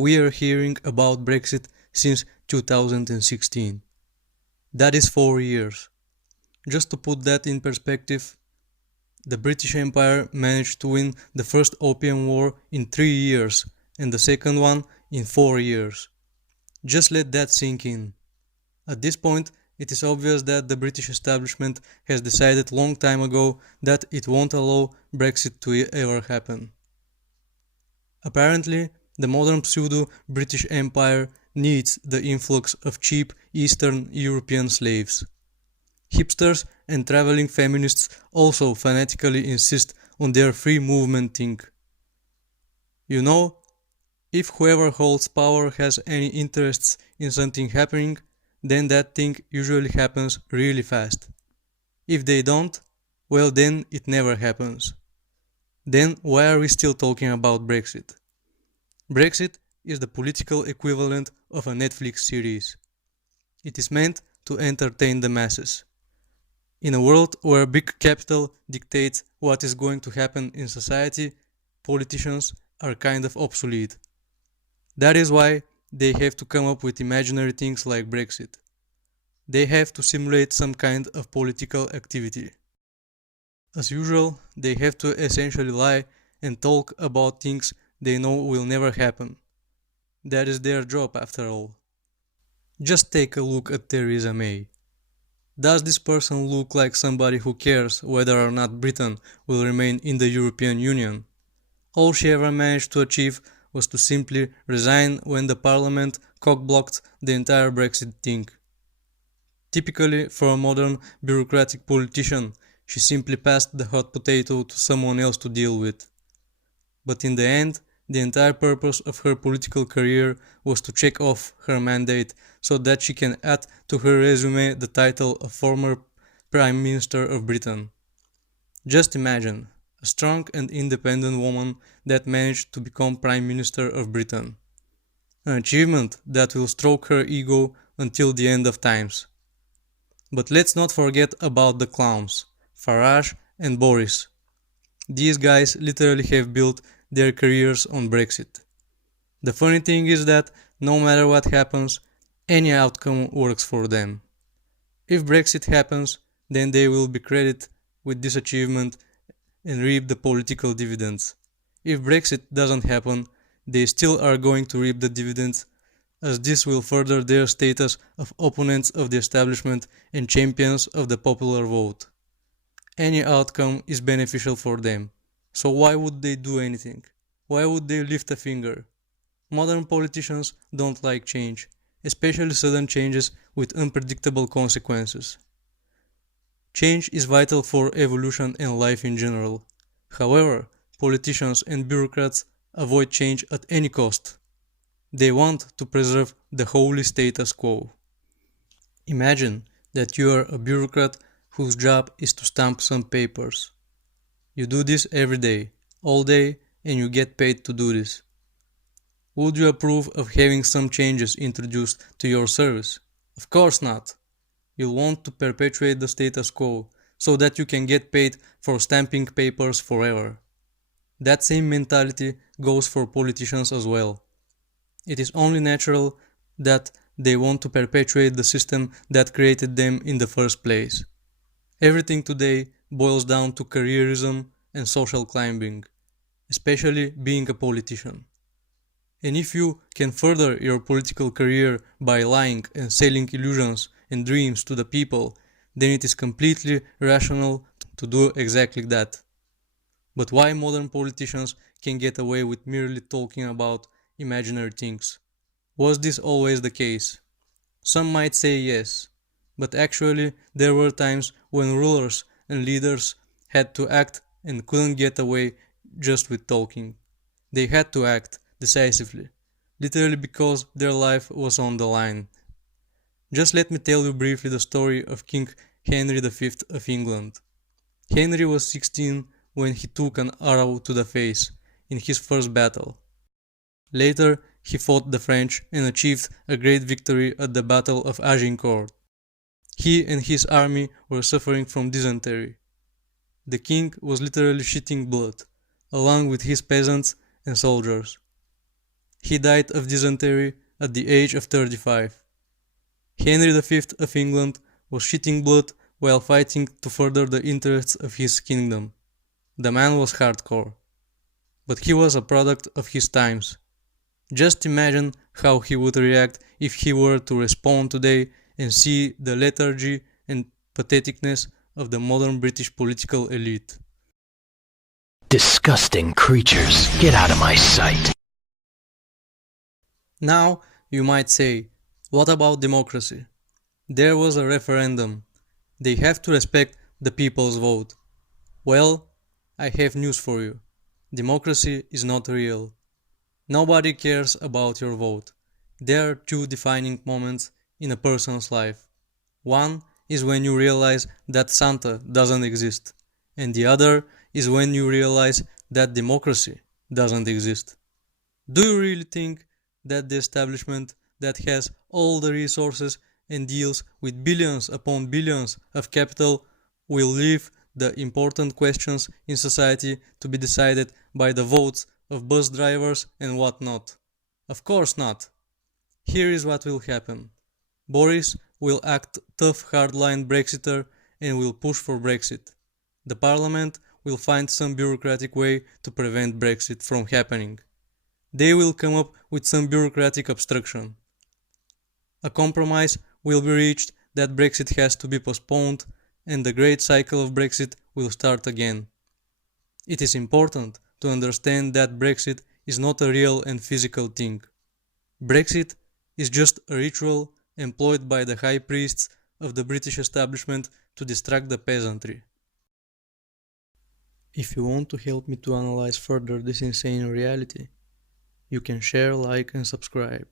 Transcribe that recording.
We are hearing about Brexit since 2016. That is 4 years. Just to put that in perspective, the British Empire managed to win the first Opium War in 3 years and the second one in 4 years. Just let that sink in. At this point, it is obvious that the British establishment has decided long time ago that it won't allow Brexit to ever happen. Apparently, the modern pseudo-British Empire needs the influx of cheap Eastern European slaves. Hipsters and traveling feminists also fanatically insist on their free movement thing. You know, if whoever holds power has any interests in something happening, then that thing usually happens really fast. If they don't, well then it never happens. Then why are we still talking about Brexit? Brexit is the political equivalent of a Netflix series. It is meant to entertain the masses. In a world where big capital dictates what is going to happen in society, politicians are kind of obsolete. That is why they have to come up with imaginary things like Brexit. They have to simulate some kind of political activity. As usual, they have to essentially lie and talk about things they know will never happen. That is their job after all. Just take a look at Theresa May. Does this person look like somebody who cares whether or not Britain will remain in the European Union? All she ever managed to achieve was to simply resign when the parliament cock-blocked the entire Brexit thing. Typically, for a modern bureaucratic politician, she simply passed the hot potato to someone else to deal with. But in the end, the entire purpose of her political career was to check off her mandate so that she can add to her resume the title of former Prime Minister of Britain. Just imagine, a strong and independent woman that managed to become Prime Minister of Britain. An achievement that will stroke her ego until the end of times. But let's not forget about the clowns, Farage and Boris. These guys literally have built their careers on Brexit. The funny thing is that no matter what happens, any outcome works for them. If Brexit happens, then they will be credited with this achievement and reap the political dividends. If Brexit doesn't happen, they still are going to reap the dividends, as this will further their status of opponents of the establishment and champions of the popular vote. Any outcome is beneficial for them. So why would they do anything? Why would they lift a finger? Modern politicians don't like change, especially sudden changes with unpredictable consequences. Change is vital for evolution and life in general. However, politicians and bureaucrats avoid change at any cost. They want to preserve the holy status quo. Imagine that you are a bureaucrat whose job is to stamp some papers. You do this every day, all day, and you get paid to do this. Would you approve of having some changes introduced to your service? Of course not. You'll want to perpetuate the status quo so that you can get paid for stamping papers forever. That same mentality goes for politicians as well. It is only natural that they want to perpetuate the system that created them in the first place. Everything today boils down to careerism and social climbing, especially being a politician. And if you can further your political career by lying and selling illusions and dreams to the people, then it is completely rational to do exactly that. But why modern politicians can get away with merely talking about imaginary things? Was this always the case? Some might say yes, but actually there were times when rulers and leaders had to act and couldn't get away just with talking. They had to act decisively, literally because their life was on the line. Just let me tell you briefly the story of King Henry V of England. Henry was 16 when he took an arrow to the face in his first battle. Later, he fought the French and achieved a great victory at the Battle of Agincourt. He and his army were suffering from dysentery. The king was literally shitting blood, along with his peasants and soldiers. He died of dysentery at the age of 35. Henry V of England was shedding blood while fighting to further the interests of his kingdom. The man was hardcore, but he was a product of his times. Just imagine how he would react if he were to respond today and see the lethargy and patheticness of the modern British political elite. Disgusting creatures, get out of my sight. Now, you might say, what about democracy? There was a referendum. They have to respect the people's vote. Well, I have news for you. Democracy is not real. Nobody cares about your vote. There are two defining moments in a person's life. One is when you realize that Santa doesn't exist, and the other is when you realize that democracy doesn't exist. Do you really think that the establishment that has all the resources and deals with billions upon billions of capital will leave the important questions in society to be decided by the votes of bus drivers and whatnot? Of course not. Here is what will happen. Boris will act tough hardline Brexiter and will push for Brexit. The parliament will find some bureaucratic way to prevent Brexit from happening. They will come up with some bureaucratic obstruction. A compromise will be reached that Brexit has to be postponed and the great cycle of Brexit will start again. It is important to understand that Brexit is not a real and physical thing. Brexit is just a ritual employed by the high priests of the British establishment to distract the peasantry. If you want to help me to analyze further this insane reality, you can share, like and subscribe.